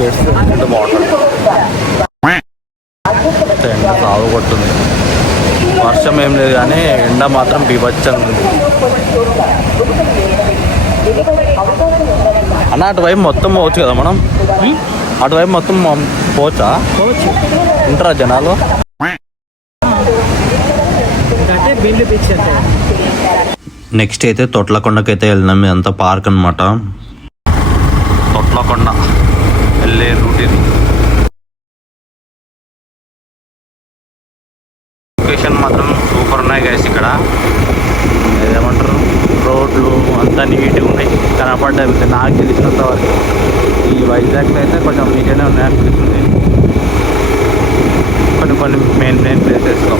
చేస్తే బాగుంటుంది. ఎండ సాగు కొట్టుంది, వర్షం ఏం లేదు కానీ ఎండ మాత్రం బీభత్సంగా ఉంది అన్న. అటువైపు మొత్తం పోవచ్చు కదా మనం, అటువైపు మొత్తం పోవచ్చా? ఉంటారా జనాలు? నెక్స్ట్ అయితే తొట్లకొండకి అయితే వెళ్ళినాం. ఇదంతా పార్క్ అనమాట. తొట్లకొండ వెళ్ళే రూట్ ఇది. లొకేషన్ మాత్రం సూపర్ ఉన్నాయి గైస్. ఇక్కడ ఏమంటారు, రోడ్లు అంతా నీట్గా ఉన్నాయి కనపడ్డాయి నాకు తెలిసినంత వరకు. ఈ వైజాగ్లో అయితే కొంచెం నీట్గానే ఉన్నాయి అనిపిస్తుంది కొన్ని మెయిన్ ప్లేసెస్లో.